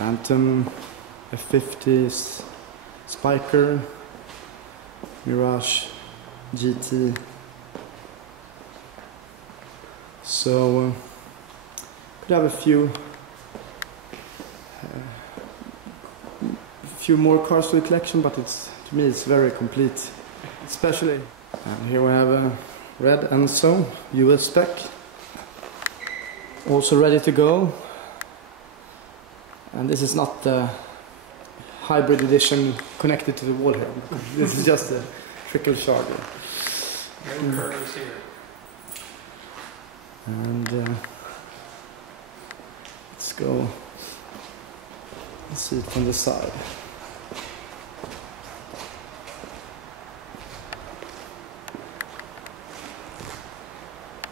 Phantom, F50, Spiker, Mirage GT. So could have a few more cars to the collection, but to me it's very complete. Especially, and here we have a red Enzo US spec, also ready to go. And this is not the hybrid edition connected to the wall here. This is just a trickle charger. No curves here. And let's go and see it from the side.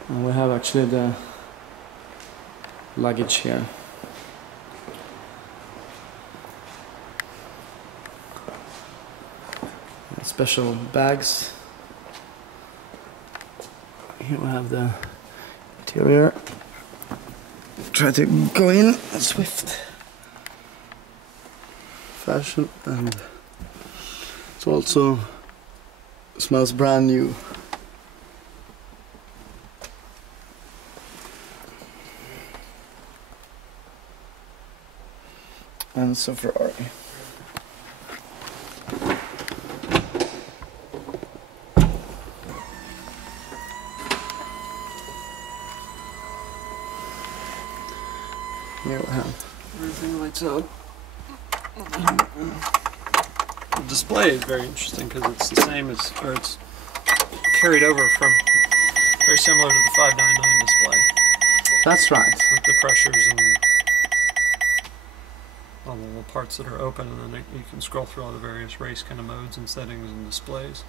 And we have actually the luggage here. Special bags. Here we have the interior. Try to go in swift fashion, and it also smells brand new. And so Ferrari. Here we have everything lights up. The display is very interesting because it's the same as, or it's carried over from, very similar to the 599 display. That's right. With the pressures and all the little parts that are open, and then you can scroll through all the various race kind of modes and settings and displays.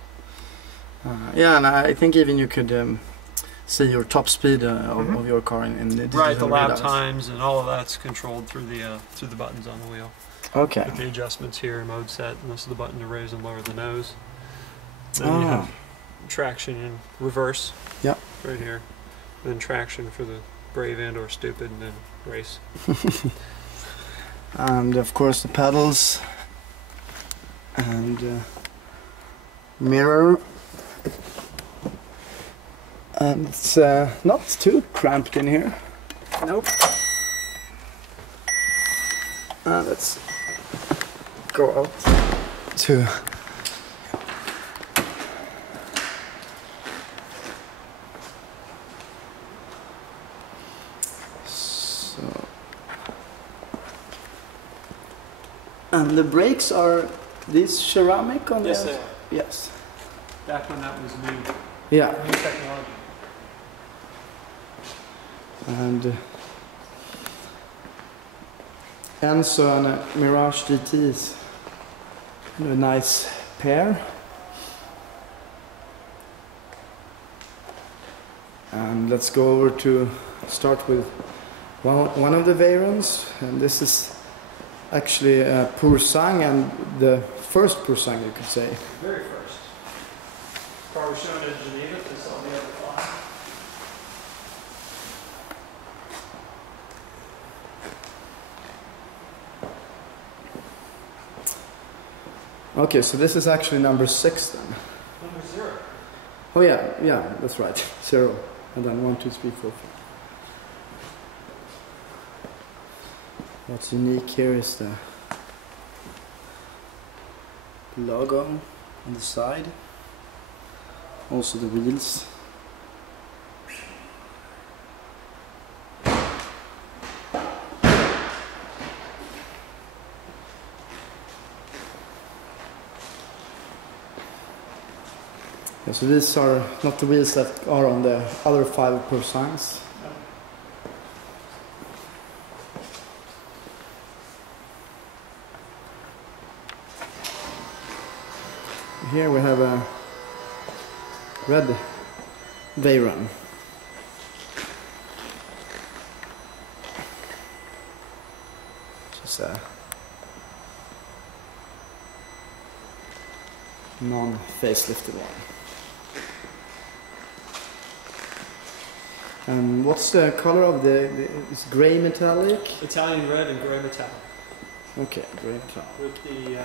Yeah, and I think even you could see your top speed of your car in the digital the lap readouts. times and all of that's controlled through the buttons on the wheel. Okay. With the adjustments here, mode set, and this is the button to raise and lower the nose. Then you have traction in reverse. Yep. Right here. Then traction for the brave and or stupid, and then race. And of course the pedals and mirror. And it's not too cramped in here. Nope. Let's go out to so, and the brakes are these ceramic on Yes, the they are. Yes. Back when that was new. Yeah. New technology. And Enzo and a Mirage GT is a nice pair. And let's go over to start with one of the Veyrons, and this is actually a Pur Sang, and the first Pur Sang, you could say. Very first. Car was shown in Geneva. This is on the other fly. Okay, so this is actually number 6 then. Number 0. Oh yeah, that's right. 0, and then 1, 2, 3, 4, 5. What's unique here is the logo on the side, also the wheels. Yeah, so these are not the wheels that are on the other 5 Pur Sangs. Here we have a red Veyron. Just a non-facelifted one. And what's the color of it's grey metallic? Italian red and gray metallic. Okay, great. With the, I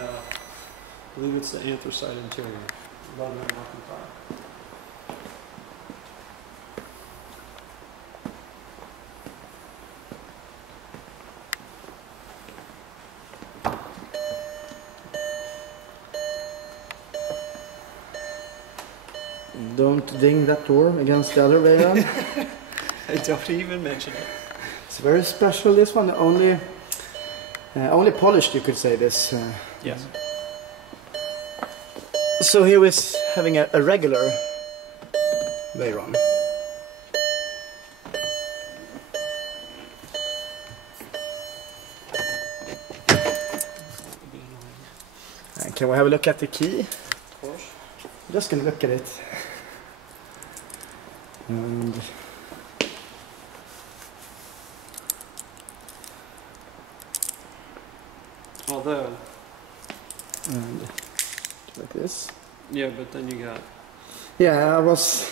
believe it's the anthracite interior. Leather and working car. Don't ding that door against the other Veyron. I don't even mention it. It's very special, this one. Only polished, you could say, this. Yes. So here we're having a regular Veyron. Can we have a look at the key? Of course. I'm just gonna look at it. And although, and like this. yeah, but then you got. Yeah, I was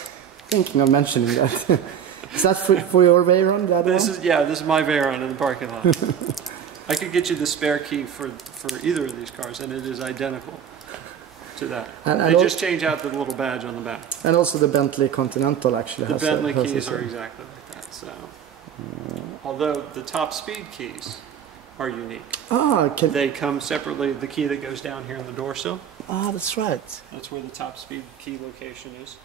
thinking of mentioning that. Is that for your Veyron? This is my Veyron in the parking lot. I could get you the spare key for either of these cars, and it is identical to that. And they just change out the little badge on the back. And also the Bentley Continental actually the has Bentley has keys are exactly like that. So, although the top speed keys are unique. They come separately. The key that goes down here in the door sill. That's right. That's where the top speed key location is.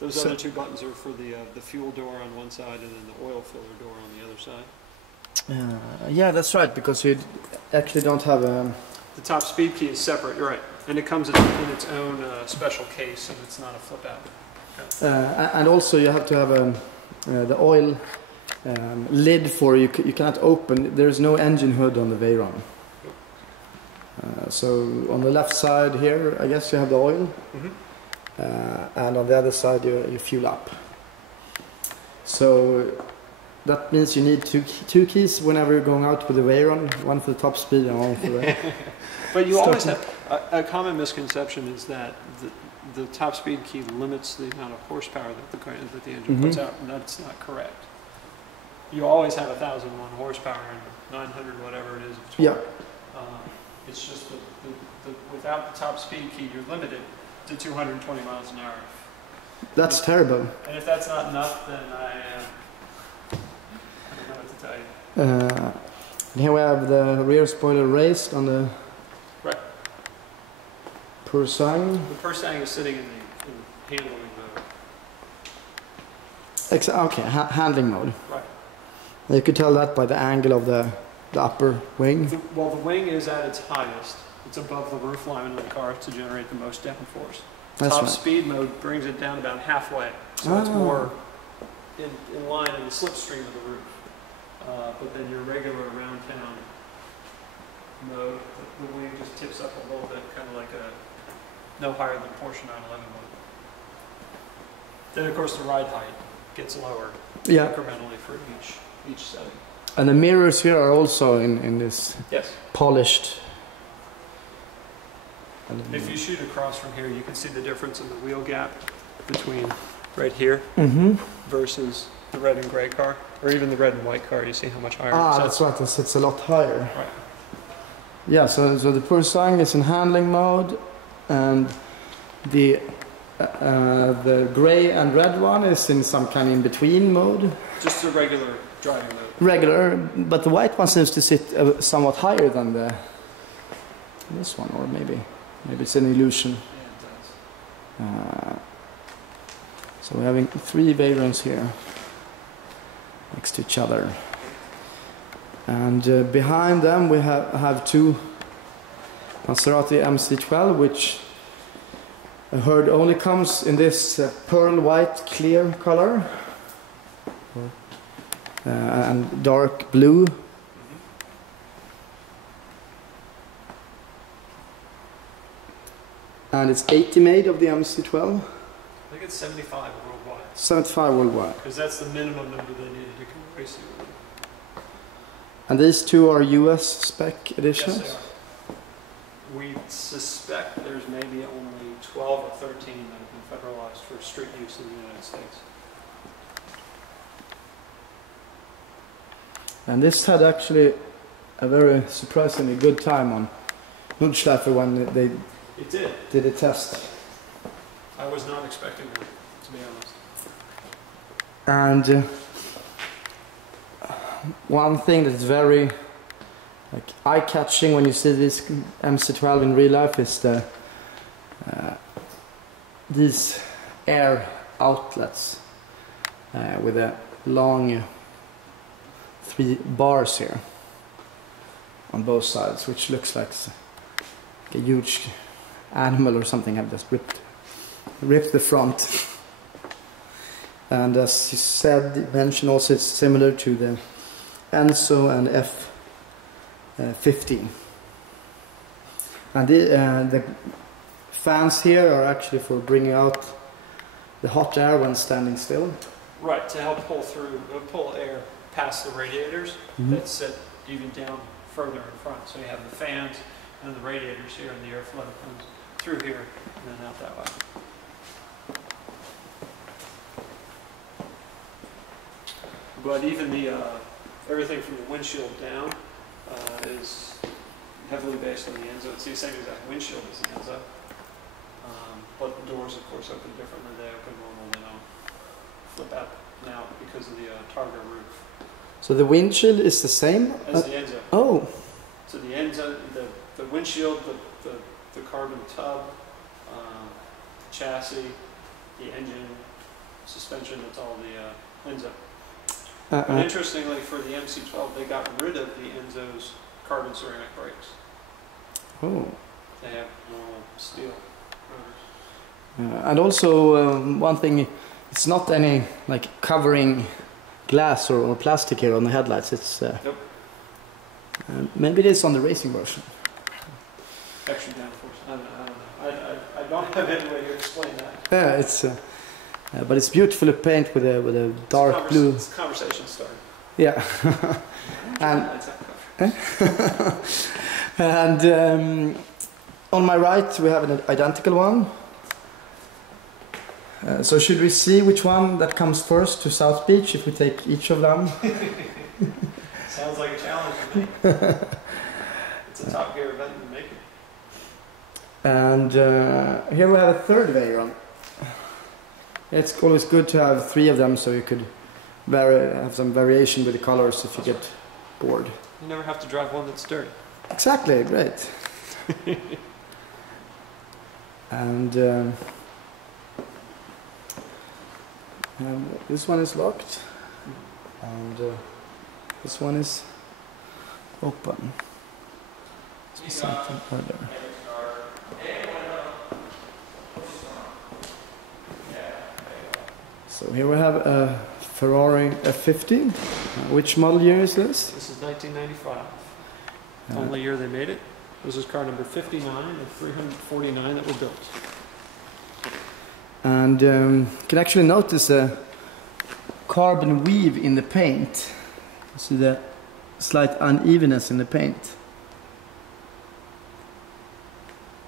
Those other two buttons are for the fuel door on one side and then the oil filler door on the other side. Yeah, that's right, because you actually don't have a... The top speed key is separate, you're right. And it comes in its own special case, and it's not a flip out. Okay. And also you have to have the oil lid for you cannot open. There's no engine hood on the Veyron. So on the left side here, I guess you have the oil. And on the other side you fuel up. So that means you need two keys whenever you're going out with the Veyron, one for the top speed and one for the... But you always have... A common misconception is that the top speed key limits the amount of horsepower that the engine puts out, and that's not correct. You always have 1,001 horsepower and 900 whatever it is. Yeah. It's just that without the top speed key, you're limited to 220 miles an hour. That's terrible. And if that's not enough, then I don't know what to tell you. Here we have the rear spoiler raised on the right. Pursang. The Pursang is sitting in handling mode. Okay, handling mode. Right. You could tell that by the angle of the upper wing. Well, the wing is at its highest. It's above the roof line of the car to generate the most downforce. Top speed mode brings it down about halfway, so it's more in line in the slipstream of the roof. But then your regular around town mode, the wing just tips up a little bit, kind of like a no higher than Porsche 911 mode. Then of course the ride height gets lower incrementally for each setting. And the mirrors here are also in this polished. If you shoot across from here, you can see the difference in the wheel gap between right here versus the red and gray car, or even the red and white car. You see how much higher it sits. That's right. It sits a lot higher. Right. Yeah. So the Pursang is in handling mode, and the gray and red one is in some kind of in between mode. Just a regular driving mode. Regular, but the white one seems to sit somewhat higher than this one, or maybe it's an illusion. Yeah, it does. So we're having three Veyrons here next to each other, and behind them we have two Maserati MC12, which I heard only comes in this pearl white clear color and dark blue. And it's 80 made of the MC12. I think it's 75 worldwide. 75 worldwide. Because that's the minimum number they needed to come race you with. And these two are US spec editions? Yes, they are. We suspect there's maybe only 12 or 13 that have been federalized for street use in the United States. And this had actually a very surprisingly good time on Nordschleife when they did a test. I was not expecting that, to be honest. And one thing that's very like eye-catching when you see this MC12 in real life is these air outlets with a long 3 bars here on both sides, which looks like a huge animal or something have just ripped the front. And as you said, mentioned also, it's similar to the Enzo and F50. And the fans here are actually for bringing out the hot air when standing still. Right, to help pull air past the radiators that sit even down further in front. So you have the fans and the radiators here, and the airflow comes through here and then out that way. But even everything from the windshield down is heavily based on the Enzo. It's the same exact windshield as the Enzo. But the doors, of course, open differently. They open normal, they don't flip out now because of the Targa roof. So the windshield is the same? As the Enzo. Oh. So the Enzo, the windshield, the carbon tub, the chassis, the engine, suspension, that's all the Enzo. But interestingly, for the MC12, they got rid of the Enzo's carbon ceramic brakes. Oh. They have normal steel rotors. And also one thing, it's not any like covering glass or plastic here on the headlights. It's nope. Maybe it is on the racing version. Extra downforce. I don't know. I don't have any way to explain that. Yeah, it's. But it's beautifully painted with a dark blue. It's a conversation starter. Yeah. And on my right we have an identical one. So should we see which one that comes first to South Beach if we take each of them? Sounds like a challenge to me. It's a Top Gear event in the making. And here we have a third Veyron. It's always good to have 3 of them so you could have some variation with the colors if you get bored. You never have to drive one that's dirty. Exactly, great. And this one is locked, and this one is open. So something further. So here we have a Ferrari F50. Which model year is this? This is 1995. The only year they made it. This is car number 59 of 349 that were built. And you can actually notice a carbon weave in the paint. You see the slight unevenness in the paint.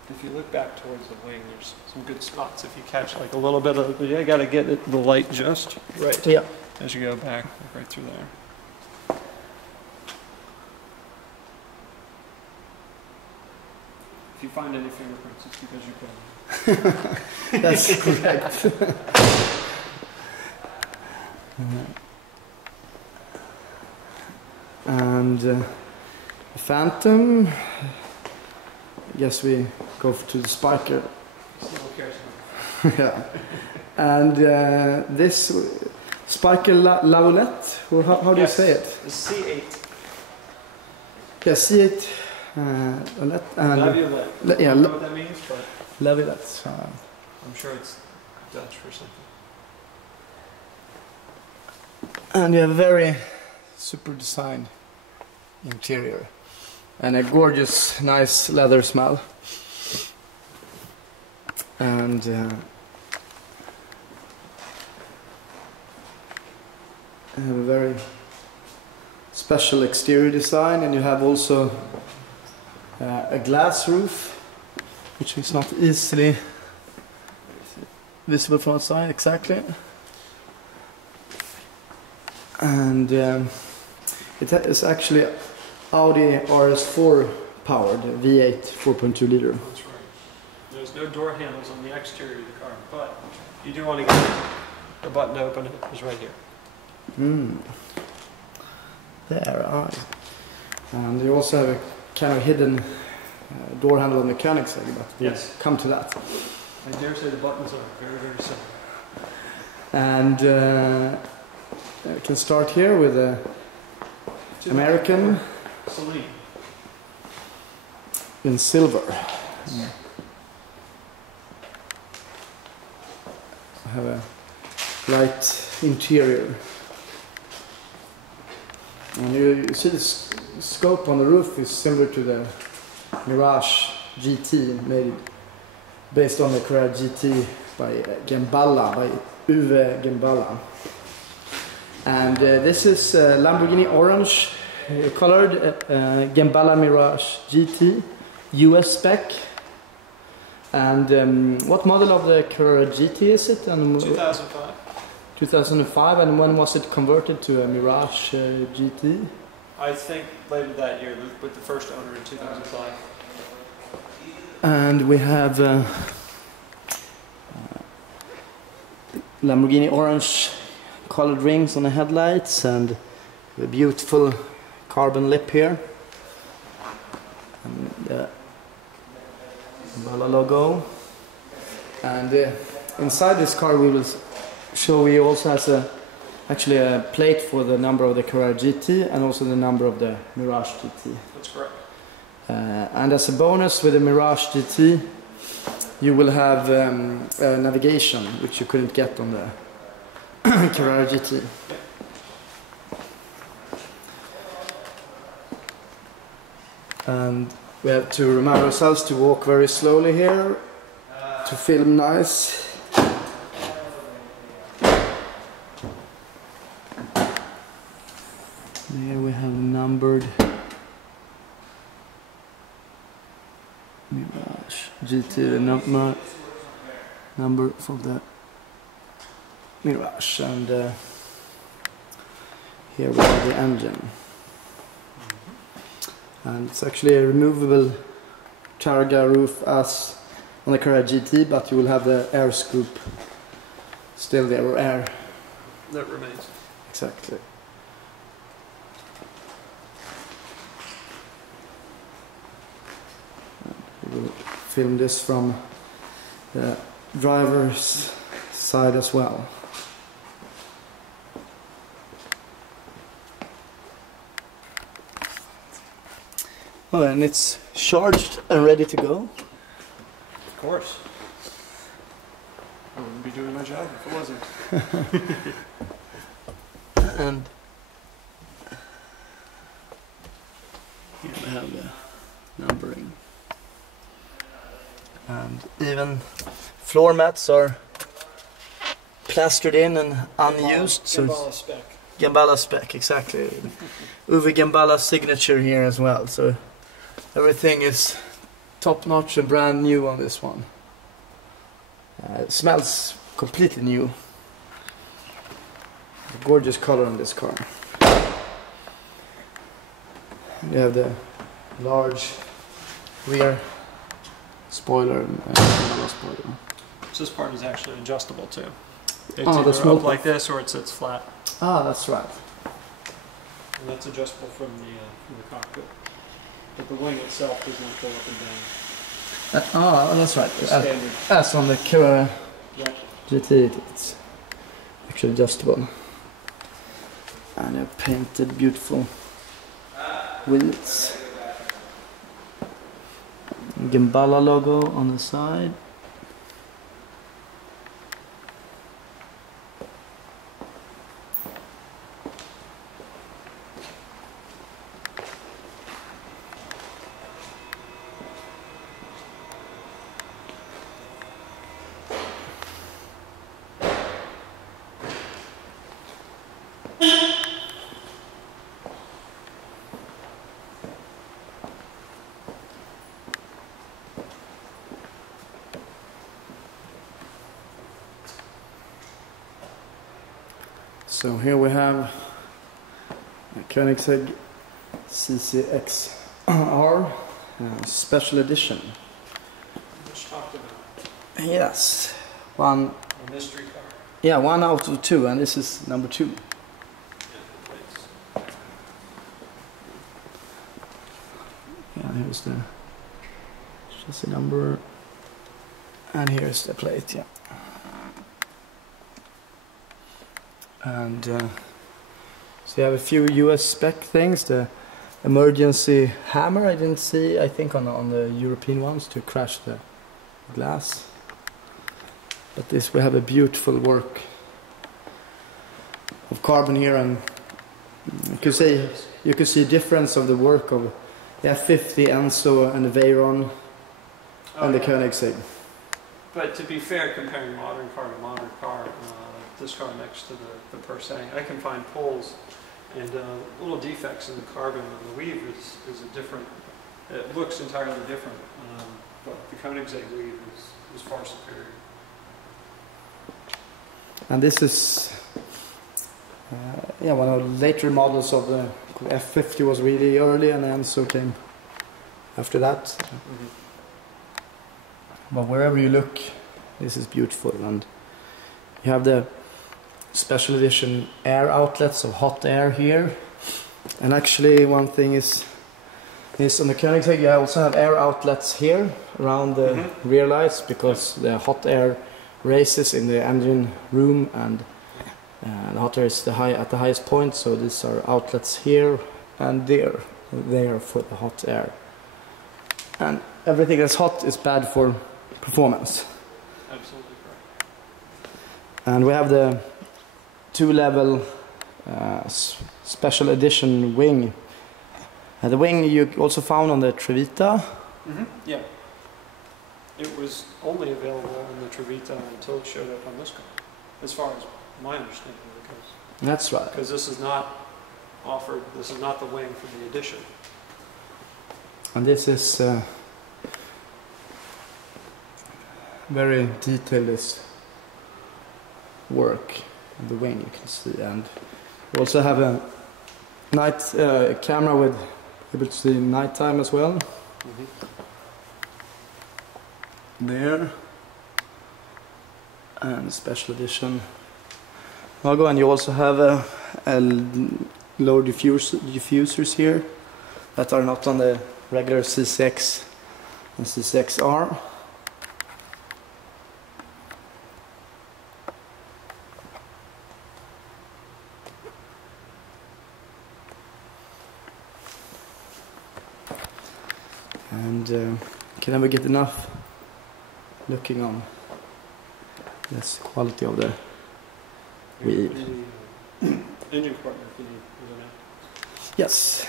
If you look back towards the wing, there's some good spots. If you catch like a little bit of, you got to get the light just right. Yeah. As you go back, right through there. If you find any fingerprints, it's because you put them. That's correct. And the Phantom, I guess we go to the Sparker. Yeah. And this Sparker Laulette, or how do you say it? The C8. Yeah, C8. Laviolette. Yeah, I don't know what that means, but Laviolette. I'm sure it's Dutch or something. And you have a very super designed interior and a gorgeous, nice leather smell. And you have a very special exterior design, and you have also a glass roof, which is not easily visible from outside. Exactly. And it is actually Audi RS4 powered V8 4.2 liter. That's right. There's no door handles on the exterior of the car, but you do want to get the button to open it is right here. There, alright. And you also have a kind of hidden door handle on the mechanics side, but we'll come to that. I dare say the buttons are very, very simple. And we can start here with the American Celine in silver. I have a light interior. And you see the scope on the roof is similar to the Mirage GT, made based on the Ferrari GT by Gemballa, by Gemballa. And this is Lamborghini orange colored Gemballa Mirage GT US spec. And what model of the Ferrari GT is it? And 2005. 2005, and when was it converted to a Mirage GT? I think later that year, with the first owner in 2005. And we have Lamborghini orange colored rings on the headlights and a beautiful carbon lip here. And the Gemballa logo. And inside this car we will show you also has actually a plate for the number of the Ferrari GT and also the number of the Mirage GT. That's correct. And as a bonus with the Mirage GT, you will have navigation, which you couldn't get on the Ferrari GT. And we have to remind ourselves to walk very slowly here to film nice. There we have numbered Mirage GT, the number for the Mirage, and here we have the engine. And it's actually a removable Targa roof as on the Ferrari GT, but you will have the air scoop still there, or air. That remains. Exactly. We will film this from the driver's side as well. Oh, and it's charged and ready to go. Of course. I wouldn't be doing my job if it wasn't. And here we have the numbering. And even floor mats are plastered in and unused. Gemballa spec. Gemballa spec, exactly. Uwe Gemballa's signature here as well. So everything is top notch and brand new on this one. It smells completely new. A gorgeous color on this car. You have the large rear spoiler and spoiler. So this part is actually adjustable too. It's the either smoke up like this or it sits flat. Ah, that's right. And that's adjustable from the cockpit. But the wing itself does not go up and down. That's right. Standard. As on the Ferrari Yeah. GT, it's actually adjustable. And a painted beautiful wheels. Gemballa logo on the side. So here we have a Koenigsegg CCXR special edition. Which talked about. Yes, one. A mystery car. Yeah, 1 out of 2, and this is number 2. Yeah, the plates. Yeah, here's the chassis number, and here's the plate. Yeah, and so you have a few US spec things. The emergency hammer I didn't see, I think, on the European ones to crash the glass. But this, we have a beautiful work of carbon here, and you can see difference of the work of the F50, Enzo, and the Veyron, and the Koenigsegg. But to be fair, comparing modern car to modern car, this car next to the Per Se, I can find pulls and little defects in the carbon, and the weave is a different. It looks entirely different, but the Koenigsegg weave is far superior. And this is one of the later models of the F50 was really early, and Enzo came after that. But wherever you look, this is beautiful, and you have the special edition air outlets of hot air here. And actually, one thing is on the Koenigsegg you also have air outlets here around the rear lights, because the hot air races in the engine room, and the hot air is at the highest point, so these are outlets here and there for the hot air. And everything that's hot is bad for performance. Absolutely correct. And we have the 2-level special edition wing. The wing you also found on the Trevita. Yeah. It was only available in the Trevita until it showed up on this car, as far as my understanding goes. That's right. Because this is not offered, this is not the wing for the edition. And this is very detailed, this work of the wing, you can see. And we also have a night camera with able to see nighttime as well. There, and special edition logo, and you also have a low diffusers here that are not on the regular CCX and CCXR. And can never get enough looking on this quality of the weave. Engine partner if you need, isn't it? Yes,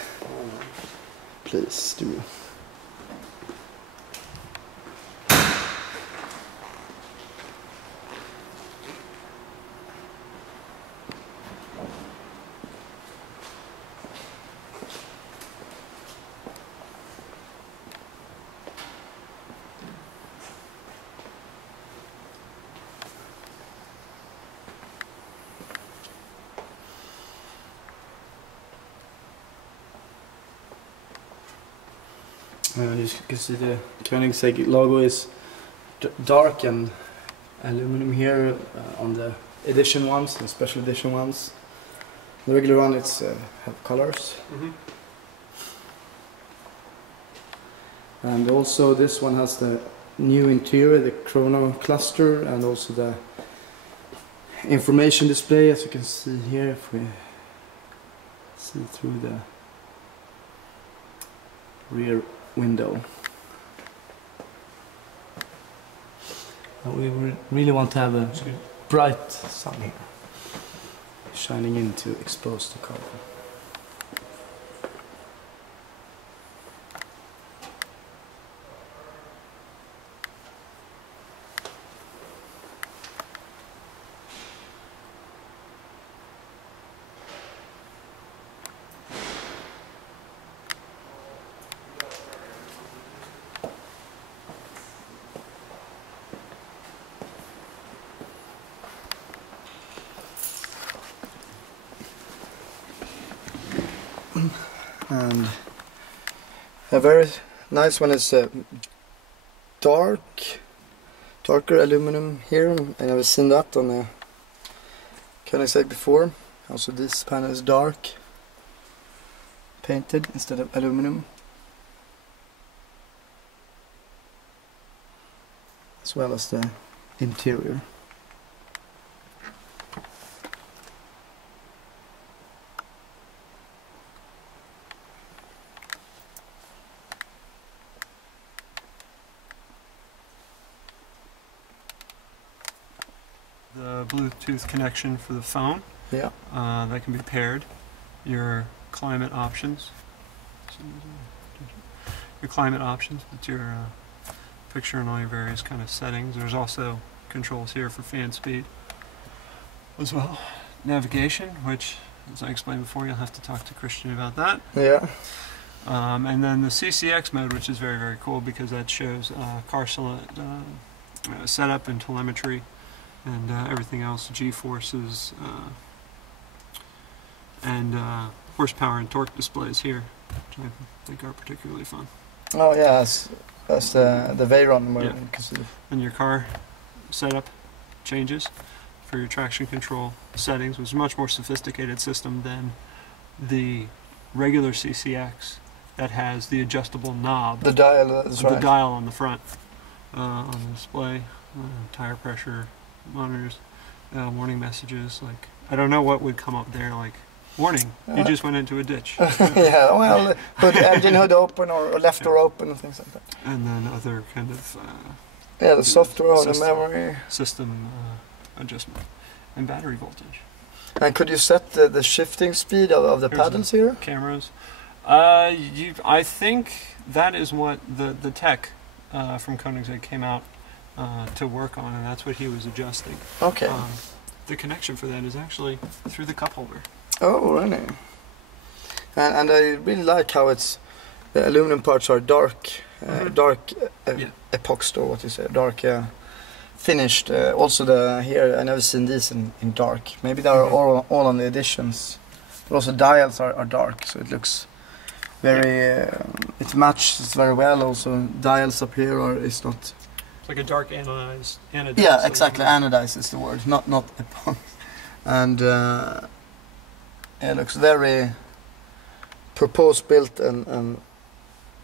please do. You can see the Koenigsegg logo is dark and aluminum here on the edition ones, the special edition ones. The regular one it's have colors. And also this one has the new interior, the chrono cluster, and also the information display, as you can see here if we see through the rear window. We really want to have a bright sun here shining in to expose the car. and a very nice one is darker aluminum here. I never seen that on a Koenigsegg before. Also this panel is dark, painted instead of aluminum, as well as the interior. The Bluetooth connection for the phone. Yeah. That can be paired. Your climate options. With your picture and all your various kind of settings. There's also controls here for fan speed as well. Navigation, which, as I explained before, you'll have to talk to Christian about that. Yeah. And then the CCX mode, which is very, very cool because that shows car setup and telemetry and everything else, G-forces and horsepower and torque displays here, which I think are particularly fun. Oh yeah, that's the Veyron. Yeah. And your car setup changes for your traction control settings, which is a much more sophisticated system than the regular CCX that has the adjustable knob. The dial, that's right. The dial on the front, on the display, tire pressure monitors, warning messages. Like, I don't know what would come up there, like, warning, you just went into a ditch. Yeah, well, put the engine hood open or left door open and things like that. And then other kind of yeah, the software or the memory system adjustment and battery voltage. And could you set the shifting speed of the paddles here? Cameras. I think that is what the tech from Koenigsegg came out to work on, and that's what he was adjusting. Okay. The connection for that is actually through the cup holder. Oh, really? And I really like how it's the aluminum parts are dark, epoxed, or what you say, dark, finished. Also the here I never seen these in dark. Maybe they are all on the editions. But also dials are dark, so it looks very. It matches very well. Also dials up here it's not. It's like a dark anodized. Yeah, exactly. Anodized is the word, not epoxy. And it looks very purpose-built and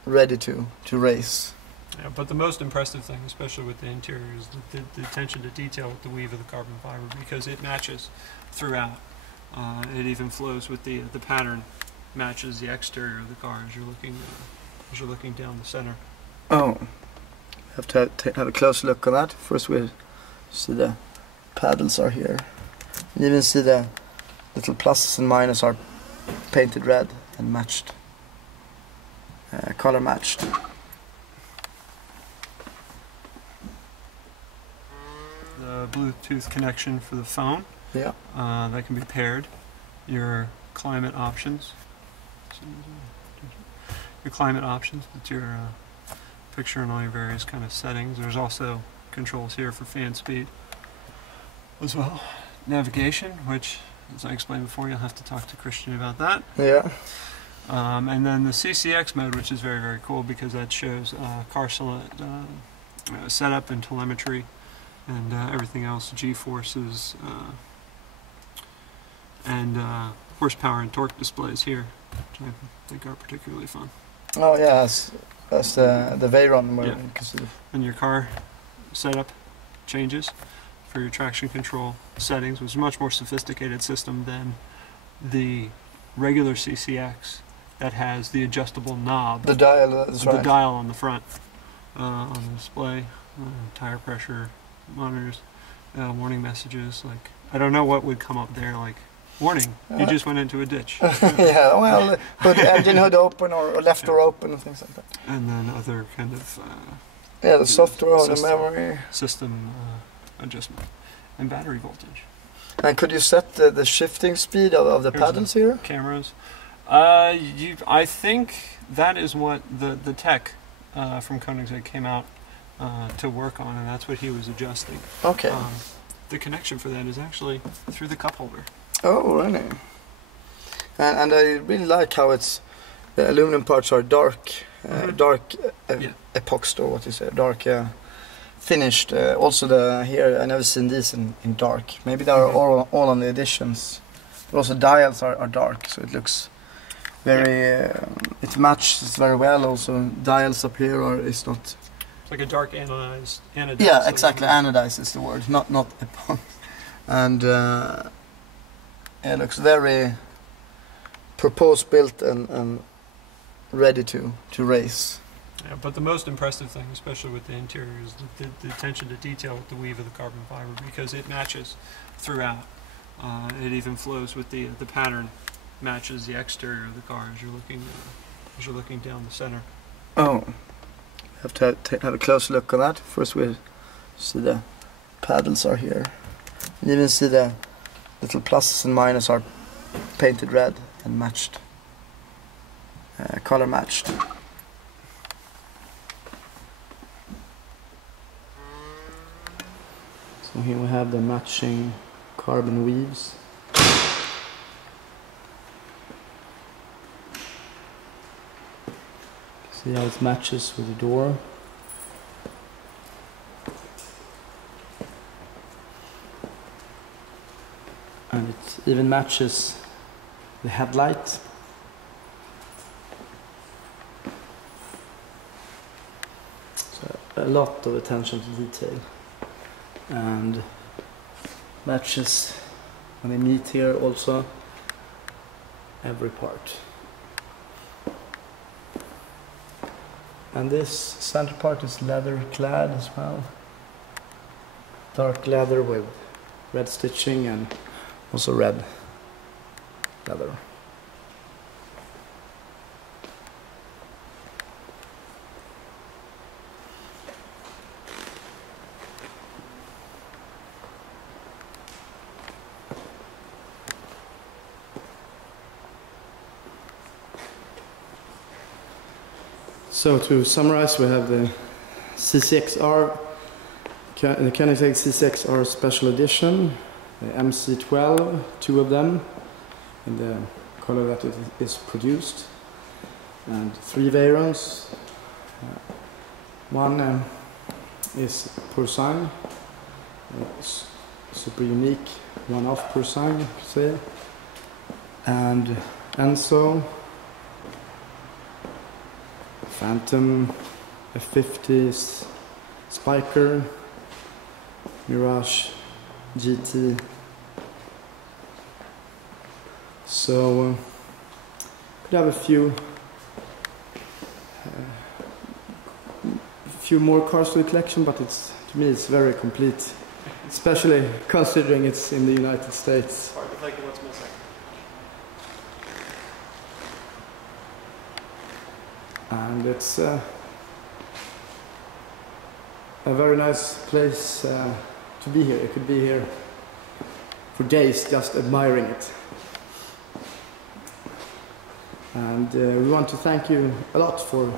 ready to race. Yeah, but the most impressive thing, especially with the interior, is the attention to detail with the weave of the carbon fiber, because it matches throughout. It even flows with the pattern, matches the exterior of the car as you're looking down the center. Oh, have to have a close look on that. First we see the paddles are here. You even see the little pluses and minuses are painted red and matched, color matched. The Bluetooth connection for the phone. Yeah. That can be paired. Your climate options. With your picture and all your various kind of settings. There's also controls here for fan speed as well. Navigation, which, as I explained before, you'll have to talk to Christian about that. Yeah. And then the CCX mode, which is very, very cool because that shows car setup and telemetry and everything else, G-forces and horsepower and torque displays here, which I think are particularly fun. Oh yeah, that's the Veyron. Yeah. And your car setup changes for your traction control settings, which is a much more sophisticated system than the regular CCX that has the adjustable knob. The dial, that's right. The dial on the front, on the display, tire pressure monitors, warning messages. Like, I don't know what would come up there, like, warning, you just went into a ditch. Yeah, well, put the engine hood open or left door open and things like that. And then other kind of yeah, the software or the memory system adjustment and battery voltage. And could you set the shifting speed of the paddles here? Cameras. I think that is what the tech from Koenigsegg came out to work on, and that's what he was adjusting. Okay. The connection for that is actually through the cup holder. Oh, really? And I really like how it's The aluminum parts are dark, epoxed, or what you say, dark, finished. Also here, I never seen these in dark. Maybe they are all on the editions. But also dials are dark, so it looks very. It matches very well. Also dials up here is not. It's like a dark anodized. Yeah, exactly. Anodized is the word, not epoxy. And it looks very purpose built and ready to race. Yeah, but the most impressive thing, especially with the interior, is the attention to detail with the weave of the carbon fiber, because it matches throughout. It even flows with the pattern, matches the exterior of the car as you're looking down the center. Oh, have to have a close look on that. First we'll see the paddles are here. And even see the little pluses and minuses are painted red and matched, color matched. So here we have the matching carbon weaves. See how it matches with the door. And it even matches the headlight. So a lot of attention to detail. And matches when they meet here also every part. And this center part is leather clad as well. Dark leather with red stitching and also red leather. So to summarize, we have the CCXR, the Koenigsegg CCXR Special Edition, the MC12, 2 of them, in the color that it is produced, and 3 Veyrons. One is Porcine, super unique, one-off Porcine, you could say, and Enzo, Phantom, F50, Spiker, Mirage GT. So could have a few more cars to the collection, but to me it's very complete, especially considering it's in the United States. Hard to think of what's missing. And it's a very nice place to be here. You could be here for days just admiring it. And we want to thank you a lot for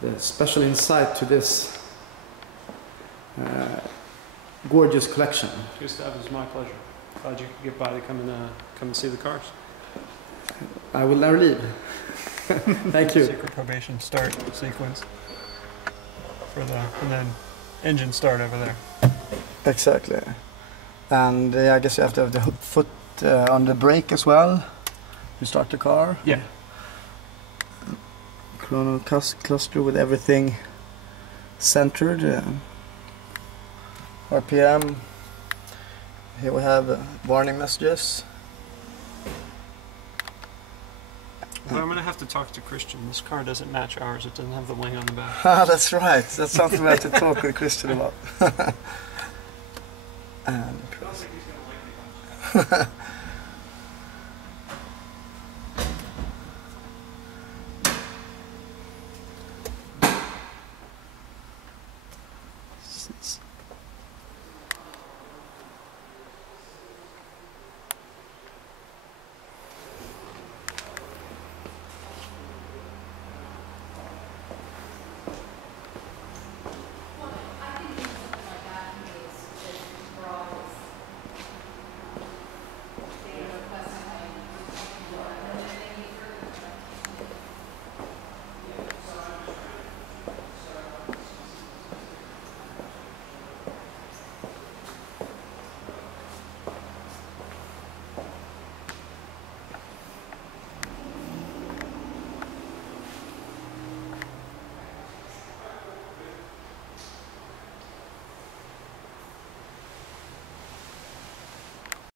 the special insight to this gorgeous collection. Gustav, it was my pleasure. Glad you could get by to come and see the cars. I will never leave. Thank you. Secret probation start sequence and then engine start over there. Exactly. And I guess you have to have the foot on the brake as well. You start the car. Yeah. Chrono cluster with everything centered. RPM. Here we have warning messages. Well, I'm going to have to talk to Christian. This car doesn't match ours. It doesn't have the wing on the back. Ah, that's right. That's something we have to talk with Christian about. And I don't think he's going to like me.